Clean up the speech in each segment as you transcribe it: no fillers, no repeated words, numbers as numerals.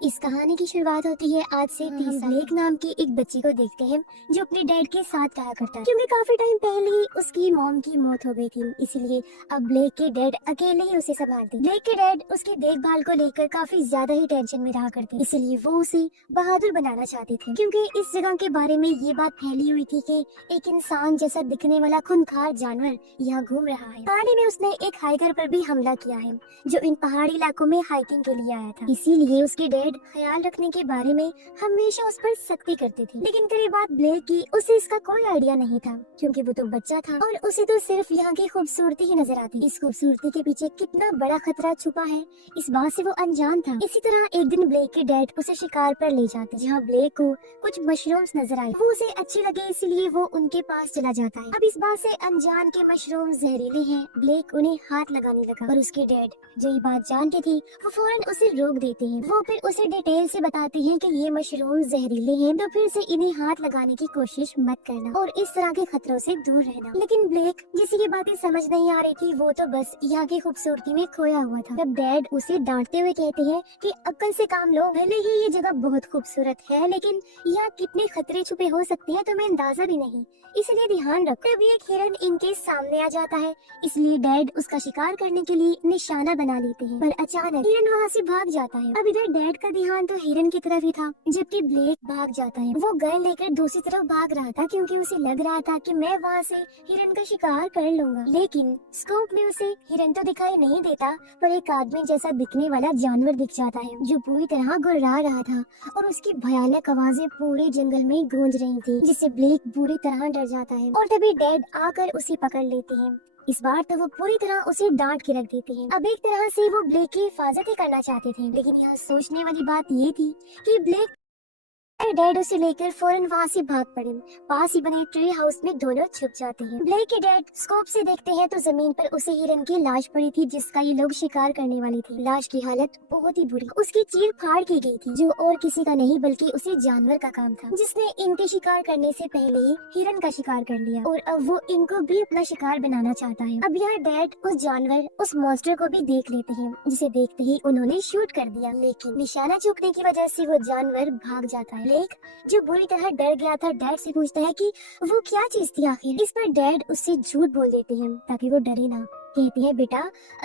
इस कहानी की शुरुआत होती है आज से 30 साल ब्लेक नाम की एक बच्ची को देखते हैं जो अपने डैड के साथ रहा करता है, क्योंकि काफी टाइम पहले ही उसकी मॉम की मौत हो गई थी। इसीलिए अब ब्लेक के डैड अकेले ही उसे संभालते। ब्लेक के डैड उसकी देखभाल को लेकर काफी ज्यादा ही टेंशन में रहा करते, इसीलिए वो उसे बहादुर बनाना चाहते थे, क्योंकि इस जगह के बारे में ये बात फैली हुई थी कि एक इंसान जैसा दिखने वाला खूंखार जानवर यहाँ घूम रहा है। हाल ही में उसने एक हाइकर पर भी हमला किया है जो इन पहाड़ी इलाकों में हाइकिंग के लिए आया था। इसीलिए उसके डैड ख्याल रखने के बारे में हमेशा उस पर सख्ती करते थे। लेकिन करीब बात ब्लेक की, उसे इसका कोई आइडिया नहीं था, क्योंकि वो तो बच्चा था और उसे तो सिर्फ यहाँ की खूबसूरती ही नजर आती। इस खूबसूरती के पीछे कितना बड़ा खतरा छुपा है, इस बात से वो अनजान था। इसी तरह एक दिन ब्लेक के डैड उसे शिकार पर ले जाते, जहाँ ब्लेक को कुछ मशरूम्स नजर आए। वो उसे अच्छे लगे, इसलिए वो उनके पास चला जाता है। अब इस बात से अनजान के मशरूम जहरीले हैं, ब्लेक उन्हें हाथ लगाने लगा, और उसके डैड जो ये बात जानते थे वो फौरन उसे रोक देते हैं। वो फिर उसे डिटेल से बताते हैं कि ये मशरूम जहरीले हैं, तो फिर से इन्हें हाथ लगाने की कोशिश मत करना और इस तरह के खतरों से दूर रहना। लेकिन ब्लेक जिसे ये बातें समझ नहीं आ रही थी, वो तो बस यहाँ की खूबसूरती में खोया हुआ था। तब डैड उसे डांटते हुए कहते हैं कि अक्ल से काम लो, भले ही ये जगह बहुत खूबसूरत है, लेकिन यहाँ कितने खतरे छुपे हो सकते हैं तुम्हें अंदाजा भी नहीं, इसलिए ध्यान रखो। तभी एक हिरन इनके सामने आ जाता है, इसलिए डैड उसका शिकार करने के लिए निशाना बना लेते हैं, पर अचानक हिरन वहाँ से भाग जाता है। अब इधर डैड का ध्यान तो हिरन की तरफ ही था, जबकि ब्लेक भाग जाता है। वो गन लेकर दूसरी तरफ भाग रहा था, क्योंकि उसे लग रहा था कि मैं वहाँ से हिरन का शिकार कर लूंगा। लेकिन स्कोप में उसे हिरन तो दिखाई नहीं देता, पर एक आदमी जैसा दिखने वाला जानवर दिख जाता है जो पूरी तरह गुर्रा रहा था, और उसकी भयानक आवाजें पूरे जंगल में गूंज रही थी, जिससे ब्लेक बुरी तरह डर जाता है। और तभी डैड आकर उसे पकड़ लेते हैं। इस बार तो वो पूरी तरह उसे डांट के रख देते हैं। अब एक तरह से वो ब्लेक की हिफाजत ही करना चाहते थे, लेकिन यहाँ सोचने वाली बात ये थी कि ब्लेक डैड उसे लेकर फौरन वहाँ से भाग पड़े। पास ही बने ट्री हाउस में दोनों छुप जाते हैं। ब्लेक के डैड स्कोप से देखते हैं तो जमीन पर उसे हिरन की लाश पड़ी थी, जिसका ये लोग शिकार करने वाले थे। लाश की हालत बहुत ही बुरी, उसकी चीर फाड़ की गई थी, जो और किसी का नहीं बल्कि उसी जानवर का काम था, जिसने इनके शिकार करने से पहले ही हिरन का शिकार कर लिया, और अब वो इनको भी अपना शिकार बनाना चाहता है। अब यहाँ डैड उस जानवर, उस मॉन्स्टर को भी देख लेते हैं, जिसे देखते ही उन्होंने शूट कर दिया, लेकिन निशाना चूकने की वजह से वो जानवर भाग जाता है। ब्लेक जो बुरी तरह डर गया था, डैड से पूछता है कि वो क्या चीज थी आखिर। इस पर डैड उससे झूठ बोल देते हैं ताकि वो डरे ना। कहती है बेटा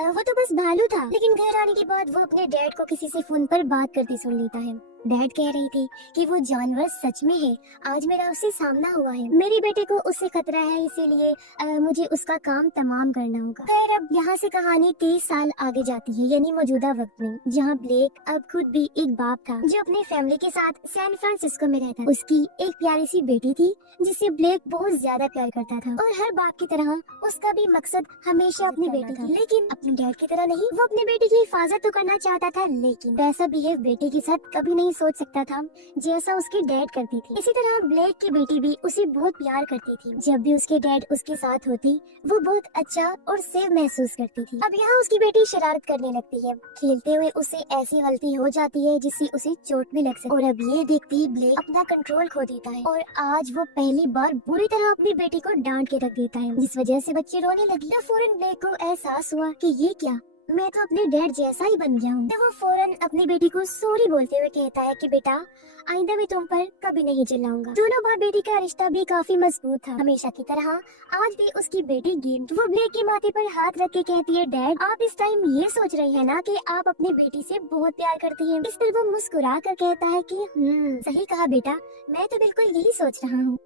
वो तो बस भालू था। लेकिन घर आने के बाद वो अपने डैड को किसी से फोन पर बात करते सुन लेता है। डैड कह रही थी कि वो जानवर सच में है, आज मेरा उससे सामना हुआ है, मेरे बेटे को उससे खतरा है, इसीलिए मुझे उसका काम तमाम करना होगा। खैर अब यहाँ से कहानी 30 साल आगे जाती है, यानी मौजूदा वक्त में, जहाँ ब्लेक अब खुद भी एक बाप था जो अपने फैमिली के साथ सैन फ्रांसिस्को में रहता। उसकी एक प्यारी सी बेटी थी जिसे ब्लेक बहुत ज्यादा प्यार करता था, और हर बाप की तरह उसका भी मकसद हमेशा अपनी बेटी था, लेकिन अपने डैड की तरह नहीं। वो अपने बेटी की हिफाजत तो करना चाहता था, लेकिन वैसा बिहेव बेटी के साथ कभी नहीं सोच सकता था जैसा उसकी डैड करती थी। इसी तरह ब्लेक की बेटी भी उसे बहुत प्यार करती थी। जब भी उसके डैड उसके साथ होती, वो बहुत अच्छा और सेफ महसूस करती थी। अब यहाँ उसकी बेटी शरारत करने लगती है, खेलते हुए उसे ऐसी गलती हो जाती है जिससे उसे चोट भी लग सकती है, और अब ये देखते ही ब्लेक अपना कंट्रोल खो देता है, और आज वो पहली बार बुरी तरह अपनी बेटी को डांट के रख देता है, जिस वजह से बच्ची रोने लगी। तो फौरन ब्लेक को एहसास हुआ कि ये क्या, मैं तो अपने डैड जैसा ही बन गया हूँ। तो वो फौरन अपनी बेटी को सॉरी बोलते हुए कहता है कि बेटा आइंदा मैं तुम पर कभी नहीं चिल्लाऊंगा। दोनों बाप बेटी का रिश्ता भी काफी मजबूत था, हमेशा की तरह आज भी उसकी बेटी गिन। वो ब्लेक के माथे पर हाथ रख के कहती है, डैड आप इस टाइम ये सोच रहे हैं ना कि आप अपनी बेटी से बहुत प्यार करती हैं। इस पर वो मुस्कुरा कर कहता है कि सही कहा बेटा, मैं तो बिल्कुल यही सोच रहा हूँ।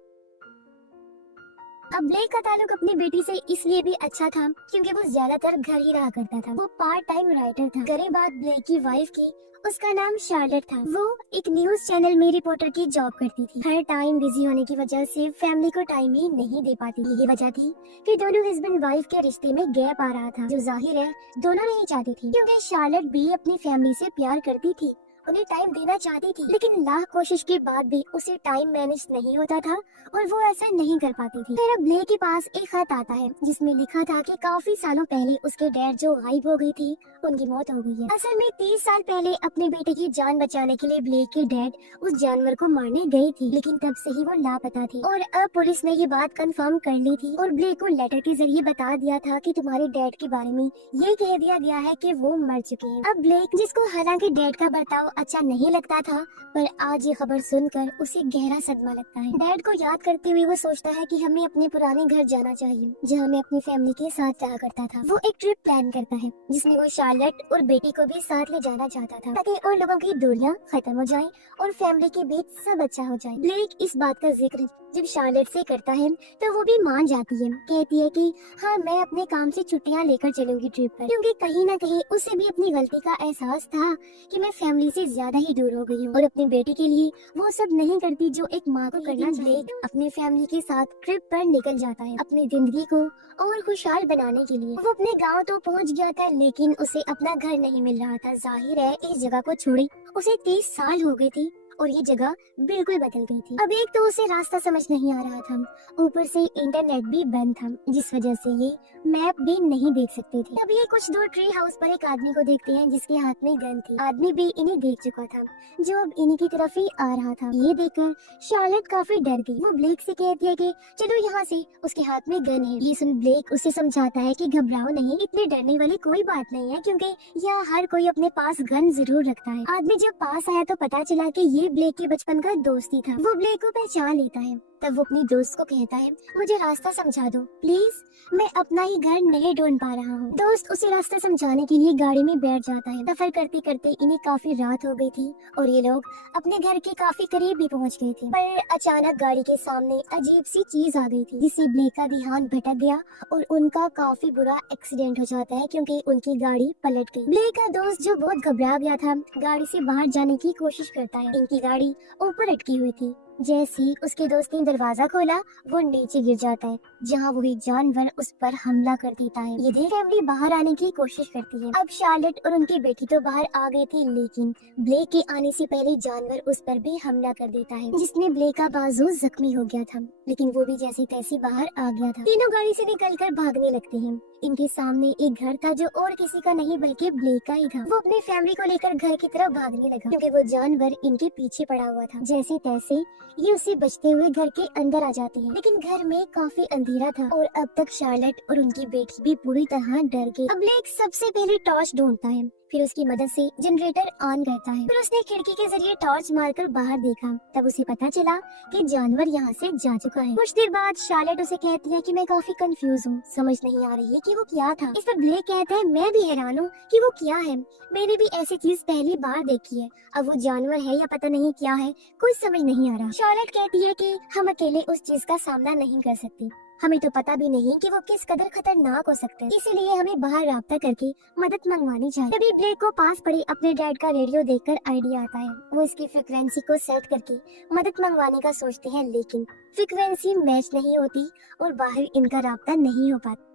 अब ब्लेक का ताल्लुक अपनी बेटी से इसलिए भी अच्छा था क्योंकि वो ज्यादातर घर ही रहा करता था। वो पार्ट टाइम राइटर था। करी बात ब्लेक की वाइफ की, उसका नाम शार्लेट था। वो एक न्यूज चैनल में रिपोर्टर की जॉब करती थी। हर टाइम बिजी होने की वजह से फैमिली को टाइम ही नहीं दे पाती। यही वजह थी कि दोनों हस्बैंड वाइफ के रिश्ते में गैप आ रहा था, जो जाहिर है दोनों नहीं चाहती थी, क्योंकि शार्लेट भी अपनी फैमिली से प्यार करती थी, उन्हें टाइम देना चाहती थी, लेकिन लाख कोशिश के बाद भी उसे टाइम मैनेज नहीं होता था और वो ऐसा नहीं कर पाती थी। फिर अब ब्लेक के पास एक खत आता है जिसमें लिखा था कि काफी सालों पहले उसके डैड जो गायब हो गई थी, उनकी मौत हो गई है। असल में 30 साल पहले अपने बेटे की जान बचाने के लिए ब्लेक के डैड उस जानवर को मारने गई थी, लेकिन तब से ही वो लापता थी, और अब पुलिस ने ये बात कंफर्म कर ली थी और ब्लेक को लेटर के जरिए बता दिया था कि तुम्हारे डैड के बारे में ये कह दिया गया है कि वो मर चुके हैं। अब ब्लेक, जिसको हालांकि डैड का बर्ताव अच्छा नहीं लगता था, पर आज ये खबर सुनकर उसे गहरा सदमा लगता है। डैड को याद करते हुए वो सोचता है कि हमें अपने पुराने घर जाना चाहिए, जहाँ मैं अपनी फैमिली के साथ रहा करता था। वो एक ट्रिप प्लान करता है जिसमें वो शार्लेट और बेटी को भी साथ ले जाना चाहता था, ताकि और लोगों की दूरियां खत्म हो जाएं और फैमिली के बीच सब अच्छा हो जाए। ब्लेक इस बात का जिक्र जब शार्लेट से करता है तो वो भी मान जाती है, कहती है कि हाँ, मैं अपने काम से छुट्टियां लेकर चलूंगी ट्रिप पर, क्योंकि कहीं ना कहीं उसे भी अपनी गलती का एहसास था कि मैं फैमिली से ज्यादा ही दूर हो गई हूँ और अपनी बेटी के लिए वो सब नहीं करती जो एक माँ को करना चाहिए। ब्लेक अपनी फैमिली के साथ ट्रिप पर निकल जाता है अपनी जिंदगी को और खुशहाल बनाने के लिए। वो अपने गांव तो पहुंच गया था, लेकिन उसे अपना घर नहीं मिल रहा था। जाहिर है इस जगह को छोड़े उसे 30 साल हो गए थे और ये जगह बिल्कुल बदल गई थी। अब एक तो उसे रास्ता समझ नहीं आ रहा था, ऊपर से इंटरनेट भी बंद था, जिस वजह से ये मैप भी नहीं देख सकते थे। तब ये कुछ दूर ट्री हाउस पर एक आदमी को देखते हैं जिसके हाथ में गन थी। आदमी भी इन्हें देख चुका था, जो अब इन्हीं की तरफ ही आ रहा था। ये देखकर शार्लेट काफी डर गई। वो ब्लेक से कहती है कि चलो यहाँ से, उसके हाथ में गन है। ये सुन ब्लेक उसे समझाता है कि घबराओ नहीं, इतने डरने वाली कोई बात नहीं है, क्योंकि यहाँ हर कोई अपने पास गन जरूर रखता है। आदमी जब पास आया तो पता चला कि ये ब्लेक के बचपन का दोस्त ही था। वो ब्लेक को पहचान लेता है। तब वो अपनी दोस्त को कहता है, मुझे रास्ता समझा दो प्लीज, मैं अपना ही घर नहीं ढूंढ पा रहा हूँ। दोस्त उसे रास्ता समझाने के लिए गाड़ी में बैठ जाता है। सफर करते करते इन्हें काफी रात हो गई थी और ये लोग अपने घर के काफी करीब भी पहुँच गए थे, पर अचानक गाड़ी के सामने अजीब सी चीज आ गई थी, जिससे ब्लेक का ध्यान भटक गया और उनका काफी बुरा एक्सीडेंट हो जाता है, क्योंकि उनकी गाड़ी पलट गई। ब्लेक का दोस्त जो बहुत घबरा गया था, गाड़ी से बाहर जाने की कोशिश करता है। इनकी गाड़ी ऊपर अटकी हुई थी। जैसे ही उसके दोस्त ने दरवाजा खोला, वो नीचे गिर जाता है, जहाँ वो एक जानवर उस पर हमला कर देता है। ये देख फैमिली बाहर आने की कोशिश करती है। अब शार्लेट और उनकी बेटी तो बाहर आ गए थे, लेकिन ब्लेक के आने से पहले जानवर उस पर भी हमला कर देता है, जिसमें ब्लेक का बाजू जख्मी हो गया था, लेकिन वो भी जैसे तैसे बाहर आ गया था। तीनों गाड़ी से निकलकर भागने लगते हैं। इनके सामने एक घर था जो और किसी का नहीं बल्कि ब्लेक का ही था। वो अपनी फैमिली को लेकर घर की तरफ भागने लगा, क्योंकि वो जानवर इनके पीछे पड़ा हुआ था। जैसे तैसे ये उसे बचते हुए घर के अंदर आ जाती है, लेकिन घर में काफी अंधेरा था और अब तक शार्लेट और उनकी बेटी भी पूरी तरह डर गई। अब ब्लेक सबसे पहले टॉर्च ढूंढता है, फिर उसकी मदद से जनरेटर ऑन करता है। फिर उसने खिड़की के जरिए टॉर्च मारकर बाहर देखा, तब उसे पता चला कि जानवर यहाँ से जा चुका है। कुछ देर बाद शार्लेट उसे कहती है कि मैं काफी कंफ्यूज हूँ, समझ नहीं आ रही है कि वो क्या था। इस पर ब्लेक कहता है, मैं भी हैरान हूँ कि वो क्या है, मैंने भी ऐसी चीज पहली बार देखी है। अब वो जानवर है या पता नहीं क्या है, कुछ समझ नहीं आ रहा। शार्लेट कहती है कि हम अकेले उस चीज का सामना नहीं कर सकते, हमें तो पता भी नहीं कि वो किस कदर खतरनाक हो सकते हैं, इसीलिए हमें बाहर राब्ता करके मदद मंगवानी चाहिए। तभी ब्लेक को पास पड़े अपने डैड का रेडियो देखकर आइडिया आता है। वो इसकी फ्रीक्वेंसी को सेट करके मदद मंगवाने का सोचते हैं, लेकिन फ्रीक्वेंसी मैच नहीं होती और बाहर इनका राब्ता नहीं हो पाता।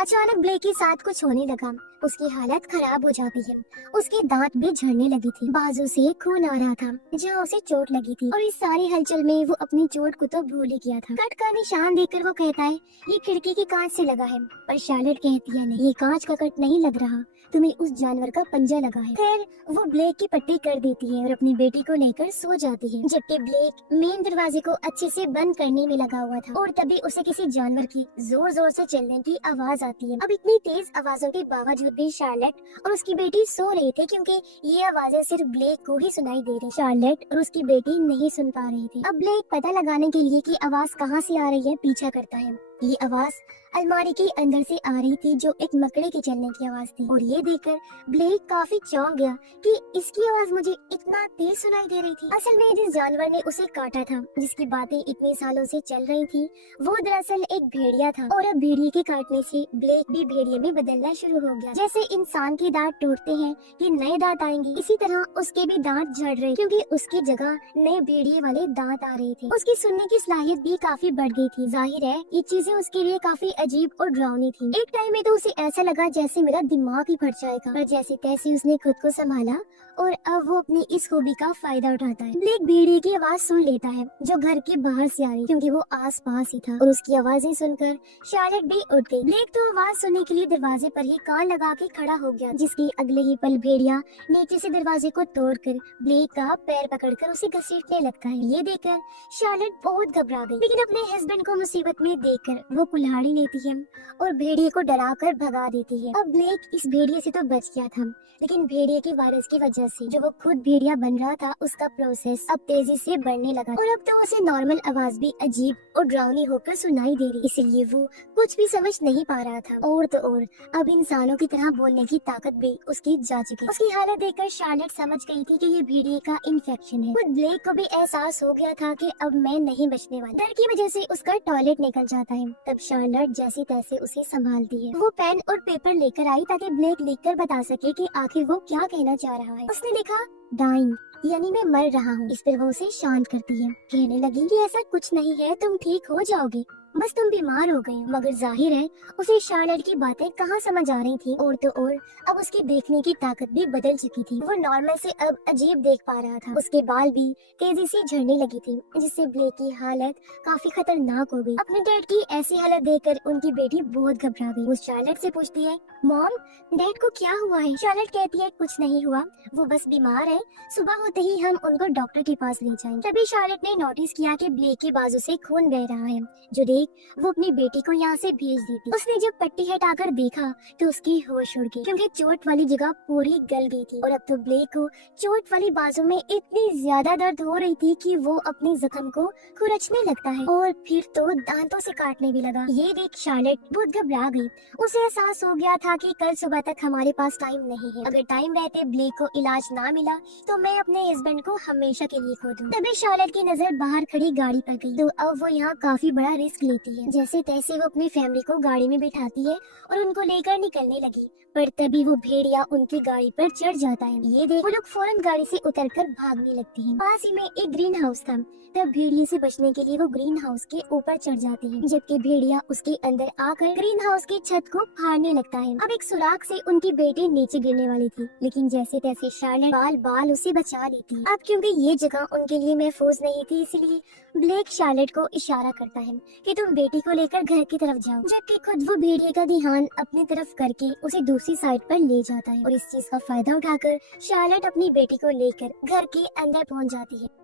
अचानक ब्लेक के साथ कुछ होने लगा, उसकी हालत खराब हो जाती है। उसके दांत भी झड़ने लगी थी, बाजू से खून आ रहा था जहाँ उसे चोट लगी थी, और इस सारी हलचल में वो अपनी चोट को तो भूल ही गया था। कट का निशान देखकर वो कहता है, ये खिड़की के कांच से लगा है, पर शार्लेट कहती है, नहीं, ये कांच का कट नहीं लग रहा, तुम्हें उस जानवर का पंजा लगा है। फिर वो ब्लेक की पट्टी कर देती है और अपनी बेटी को लेकर सो जाती है, जबकि ब्लेक मेन दरवाजे को अच्छे से बंद करने में लगा हुआ था। और तभी उसे किसी जानवर की जोर जोर से चलने की आवाज आती है। अब इतनी तेज आवाजों के बावजूद भी शार्लेट और उसकी बेटी सो रहे थे, क्योंकि ये आवाजें सिर्फ ब्लेक को ही सुनाई दे रही। शार्लेट और उसकी बेटी नहीं सुन पा रही थी। अब ब्लेक पता लगाने के लिए कि आवाज कहाँ से आ रही है पीछा करता है। ये आवाज अलमारी के अंदर से आ रही थी, जो एक मकड़े के चलने की आवाज थी, और ये देखकर ब्लेक काफी चौंक गया कि इसकी आवाज मुझे इतना तेज सुनाई दे रही थी। असल में जिस जानवर ने उसे काटा था, जिसकी बातें इतने सालों से चल रही थी, वो दरअसल एक भेड़िया था, और अब भेड़िए के काटने से ब्लेक भी भेड़िए में बदलना शुरू हो गया। जैसे इंसान के दांत टूटते हैं कि नए दांत आएंगे, इसी तरह उसके भी दांत झड़ रहे, क्योंकि उसकी जगह नए भेड़िए वाले दांत आ रहे थे। उसकी सुनने की सलाहियत भी काफी बढ़ गई थी। जाहिर है ये चीजें उसके लिए काफी अजीब और डरावनी थी। एक टाइम में तो उसे ऐसा लगा जैसे मेरा दिमाग ही फट जाएगा, पर जैसे तैसे उसने खुद को संभाला और अब वो अपनी इस खूबी का फायदा उठाता है। ब्लेक भेड़िए की आवाज सुन लेता है, जो घर के बाहर से आ रही, क्योंकि वो आस पास ही था, और उसकी आवाजें सुनकर शार्लेट भी उठ गई। ब्लेक तो आवाज सुनने के लिए दरवाजे पर ही कान लगा के खड़ा हो गया, जिसके अगले ही पल भेड़िया नीचे से दरवाजे को तोड़कर ब्लेक का पैर पकड़कर उसे घसीटने लगता है। ये देखकर शार्लेट बहुत घबरा गई, लेकिन अपने हस्बैंड को मुसीबत में देखकर वो कुल्हाड़ी लेती है और भेड़िए को डराकर भगा देती है। अब ब्लेक इस भेड़िए से तो बच गया था, लेकिन भेड़िए के वायरस की वजह से जो वो खुद भेड़िया बन रहा था उसका प्रोसेस अब तेजी से बढ़ने लगा और अब तो उसे नॉर्मल आवाज भी अजीब और डरावनी होकर सुनाई दे रही, इसलिए वो कुछ भी समझ नहीं पा रहा था। और तो और अब इंसानों की तरह बोलने की ताकत भी उसकी जा चुकी। उसकी हालत देखकर शार्लेट समझ गई थी कि ये भेड़िए का इन्फेक्शन है। खुद ब्लेक को भी एहसास हो गया था कि अब मैं नहीं बचने वाला। डर की वजह से उसका टॉयलेट निकल जाता है। तब शार्लेट जैसे तैसे उसे संभालती है। वो पेन और पेपर लेकर आई ताकि ब्लेक लिखकर बता सके कि आखिर वो क्या कहना चाह रहा है। उसने लिखा डाइंग, यानी मैं मर रहा हूँ। इस पर वो उसे शांत करती है, कहने लगी कि ऐसा कुछ नहीं है, तुम ठीक हो जाओगे, बस तुम बीमार हो गई। मगर जाहिर है उसे शार्लेट की बातें कहाँ समझ आ रही थी। और तो और अब उसकी देखने की ताकत भी बदल चुकी थी। वो नॉर्मल से अब अजीब देख पा रहा था। उसके बाल भी तेजी से झड़ने लगी थी, जिससे ब्लेक की हालत काफी खतरनाक हो गई। अपने डैड की ऐसी हालत देखकर उनकी बेटी बहुत घबरा गई। वो शार्लेट से पूछती है, मॉम डैड को क्या हुआ है? शार्लेट कहती है कुछ नहीं हुआ, वो बस बीमार है, सुबह होते ही हम उनको डॉक्टर के पास ले जाएंगे। तभी शार्लेट ने नोटिस किया कि ब्लेक के बाजू से खून बह रहा है, जो देख वो अपनी बेटी को यहाँ से भेज देती। उसने जब पट्टी हटाकर देखा तो उसकी होश उड़ गई, क्योंकि चोट वाली जगह पूरी गल गई थी और अब तो ब्लेक को चोट वाली बाजू में इतनी ज्यादा दर्द हो रही थी कि वो अपने जख्म को खुरचने लगता है और फिर तो दांतों से काटने भी लगा। ये देख शार्लेट बहुत घबरा गई। उसे एहसास हो गया था कि कल सुबह तक हमारे पास टाइम नहीं है। अगर टाइम रहते ब्लेक को इलाज ना मिला तो मैं अपने हस्बैंड को हमेशा के लिए खो दूं। तभी शार्लेट की नजर बाहर खड़ी गाड़ी पर गई। तो अब वो यहाँ काफी बड़ा रिस्क लेती है। जैसे तैसे वो अपनी फैमिली को गाड़ी में बिठाती है और उनको लेकर निकलने लगी, पर तभी वो भेड़िया उनकी गाड़ी पर चढ़ जाता है। ये देख वो लोग फौरन गाड़ी से उतरकर भागने लगती हैं। पास ही में एक ग्रीन हाउस था। तब भेड़िए से बचने के लिए वो ग्रीन हाउस के ऊपर चढ़ जाती है, जबकि भेड़िया उसके अंदर आकर ग्रीन हाउस की छत को फाड़ने लगता है। अब एक सुराख से उनकी बेटी नीचे गिरने वाली थी, लेकिन जैसे तैसे शार्लेट बाल बाल उसे बचा लेती है। अब क्योंकि ये जगह उनके लिए महफूज नहीं थी, इसलिए ब्लेक शार्लेट को इशारा करता है कि तुम बेटी को लेकर घर की तरफ जाओ, जबकि खुद वो भेड़िए का ध्यान अपनी तरफ करके उसे दूसरी साइड पर ले जाता है। और इस चीज का फायदा उठाकर शार्लेट अपनी बेटी को लेकर घर के अंदर पहुंच जाती है।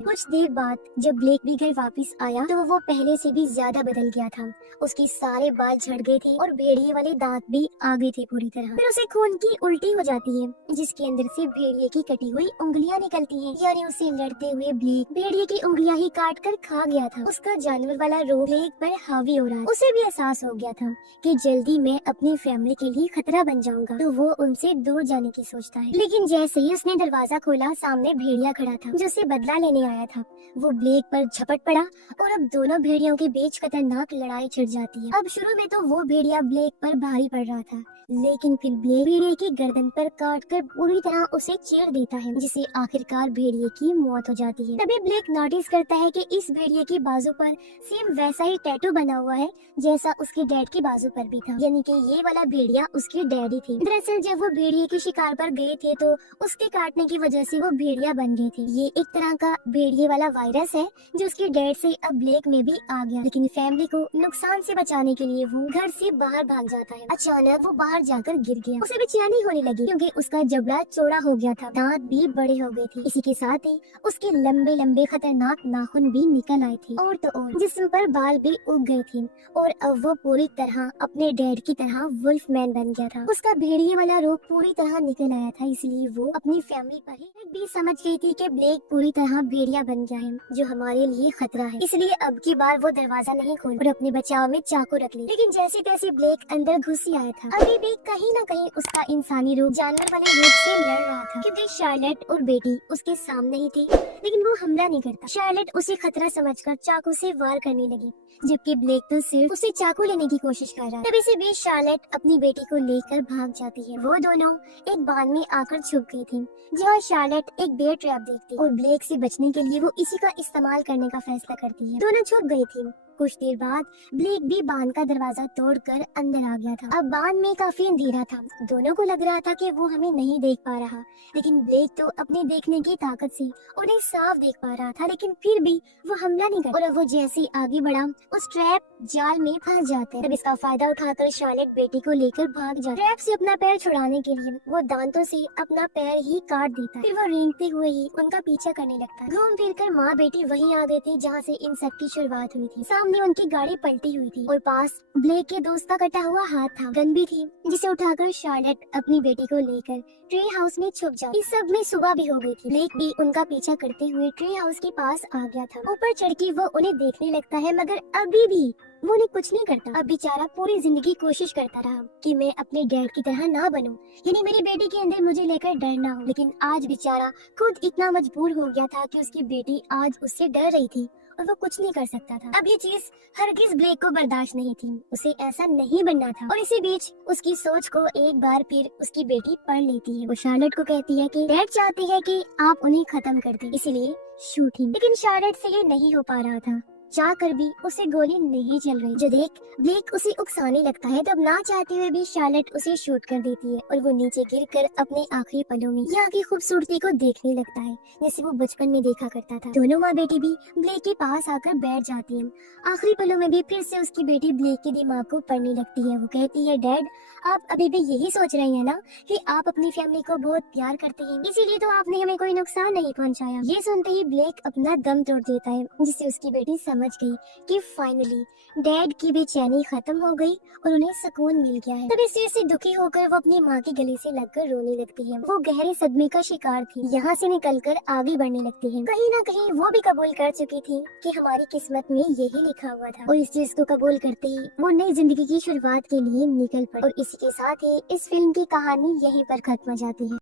कुछ देर बाद जब ब्लेक भी घर वापस आया तो वो पहले से भी ज्यादा बदल गया था। उसके सारे बाल झड़ गए थे और भेड़िए वाले दांत भी आ गए थे पूरी तरह। फिर उसे खून की उल्टी हो जाती है, जिसके अंदर से भेड़िए की कटी हुई उंगलियां निकलती हैं। यानी उसे लड़ते हुए ब्लेक भेड़िए की उंगलियां ही काट कर खा गया था। उसका जानवर वाला रोग ब्लेक पर हावी हो रहा है। उसे भी एहसास हो गया था कि जल्दी मैं अपनी फैमिली के लिए खतरा बन जाऊंगा, तो वो उनसे दूर जाने की सोचता है। लेकिन जैसे ही उसने दरवाजा खोला, सामने भेड़िया खड़ा था जो उसे बदला लेने आया था। वो ब्लेक पर झपट पड़ा और अब दोनों भेड़ियों के बीच खतरनाक लड़ाई छिड़ जाती है। अब शुरू में तो वो भेड़िया ब्लेक पर भारी पड़ रहा था, लेकिन फिर ब्लेक भेड़िए की गर्दन पर काटकर पूरी तरह उसे चीर देता है, जिससे आखिरकार भेड़िए की मौत हो जाती है। तभी ब्लेक नोटिस करता है कि इस भेड़िए की बाजू पर सेम वैसा ही टैटू बना हुआ है जैसा उसके डैड की बाजू पर भी था, यानी कि ये वाला भेड़िया उसकी डैडी थी। दरअसल जब वो भेड़िए के शिकार पर गए थे तो उसके काटने की वजह से वो भेड़िया बन गए थे। ये एक तरह का भेड़िए वाला वायरस है जो उसके डैड से अब ब्लेक में भी आ गया, लेकिन फैमिली को नुकसान से बचाने के लिए वो घर से बाहर भाग जाता है। अचानक वो बाहर जाकर गिर गया। उसे बेचैनी होने लगी क्योंकि उसका जबड़ा चौड़ा हो गया था, दांत भी बड़े हो गए थे। इसी के साथ ही उसके लंबे लंबे खतरनाक नाखून भी निकल आए थे और तो और जिस्म पर बाल भी उग गए थे और अब वो पूरी तरह अपने डैड की तरह वुल्फ मैन बन गया था। उसका भेड़िए वाला रोग पूरी तरह निकल आया था, इसलिए वो अपनी फैमिली पर भी समझ गई थी कि ब्लेक पूरी तरह भेड़िया बन गया है, जो हमारे लिए खतरा है। इसलिए अब की बार वो दरवाजा नहीं खोल और अपने बचाव में चाकू रख ली। लेकिन जैसे तैसे ब्लेक अंदर घुस ही आया था, अभी भी कहीं न कहीं उसका इंसानी रूप जानवर वाले रूप से लड़ रहा था, क्योंकि शार्लेट और बेटी उसके सामने ही थी, लेकिन वो हमला नहीं करता। शार्लेट उसे खतरा समझकर चाकू से वार करने लगी, जबकि ब्लेक तो सिर्फ उसे चाकू लेने की कोशिश कर रहा था। तभी से भी शार्लेट अपनी बेटी को लेकर भाग जाती है। वो दोनों एक बांध में आकर छुप गई थी, जहाँ शार्लेट एक बेयर ट्रैप देखती और ब्लेक से बचने के लिए वो इसी का इस्तेमाल करने का फैसला करती है। दोनों छुप गई थी। कुछ देर बाद ब्लेक भी बांध का दरवाजा तोड़कर अंदर आ गया था। अब बांध में काफी अंधेरा था। दोनों को लग रहा था कि वो हमें नहीं देख पा रहा, लेकिन ब्लेक तो अपने देखने की ताकत से उन्हें साफ देख पा रहा था, लेकिन फिर भी वो हमला नहीं कर। और वो जैसे आगे बढ़ा उस ट्रैप जाल में फंस जाते हैं। तब इसका फायदा उठाकर शार्लेट बेटी को लेकर भाग जाती है। ट्रैप से अपना पैर छुड़ाने के लिए वो दांतों से अपना पैर ही काट देता है। फिर वो रेंगते हुए ही उनका पीछा करने लगता है। घूम फिर कर माँ बेटी वहीं आ गई थी जहाँ से इन सब की शुरुआत हुई थी। सामने उनकी गाड़ी पलटी हुई थी और पास ब्लेक के दोस्त का कटा हुआ हाथ था, गन भी थी जिसे उठाकर शार्लेट अपनी बेटी को लेकर ट्री हाउस में छुप जाती। इस सब में सुबह भी हो गई थी। ब्लेक भी उनका पीछा करते हुए ट्री हाउस के पास आ गया था। ऊपर चढ़ के वो उन्हें देखने लगता है, मगर अभी भी वो उन्हें कुछ नहीं करता। अब बेचारा पूरी जिंदगी कोशिश करता रहा कि मैं अपने डैड की तरह ना बनूं, यानी मेरी बेटी के अंदर मुझे लेकर डरना हो। लेकिन आज बेचारा खुद इतना मजबूर हो गया था कि उसकी बेटी आज उससे डर रही थी और वो कुछ नहीं कर सकता था। अब ये चीज हरगिज ब्लेक को बर्दाश्त नहीं थी, उसे ऐसा नहीं बनना था। और इसी बीच उसकी सोच को एक बार फिर उसकी बेटी पढ़ लेती है। वो शार्लेट को कहती है कि डैड चाहती है कि आप उन्हें खत्म कर दें, इसीलिए शूटिंग। लेकिन शार्लेट से ये नहीं हो पा रहा था, चाहकर भी उसे गोली नहीं चल रही। जो देख ब्लेक उसे उकसाने लगता है, तब ना चाहते हुए भी शार्लेट उसे शूट कर देती है और वो नीचे गिरकर अपने आखिरी पलों में यहाँ की खूबसूरती को देखने लगता है जैसे वो बचपन में देखा करता था। दोनों माँ बेटी भी ब्लेक के पास आकर बैठ जाती है। आखिरी पलों में भी फिर से उसकी बेटी ब्लेक के दिमाग को पढ़ने लगती है। वो कहती है, डैड आप अभी भी यही सोच रहे हैं ना कि आप अपनी फैमिली को बहुत प्यार करते हैं, इसीलिए तो आपने हमें कोई नुकसान नहीं पहुंचाया। ये सुनते ही ब्लेक अपना दम तोड़ देता है, जिससे उसकी बेटी समझ गई कि फाइनली डैड की बेचैनी खत्म हो गई और उन्हें सुकून मिल गया है। तब इस चीज से दुखी होकर वो अपनी माँ के गले से लगकर रोने लगती है। वो गहरे सदमे का शिकार थी, यहाँ से निकलकर आगे बढ़ने लगती है। कहीं ना कहीं वो भी कबूल कर चुकी थी कि हमारी किस्मत में यही लिखा हुआ था, और इस चीज को कबूल करते ही वो नई जिंदगी की शुरुआत के लिए निकल पड़ी। और इसी के साथ ही इस फिल्म की कहानी यहीं पर खत्म हो जाती है।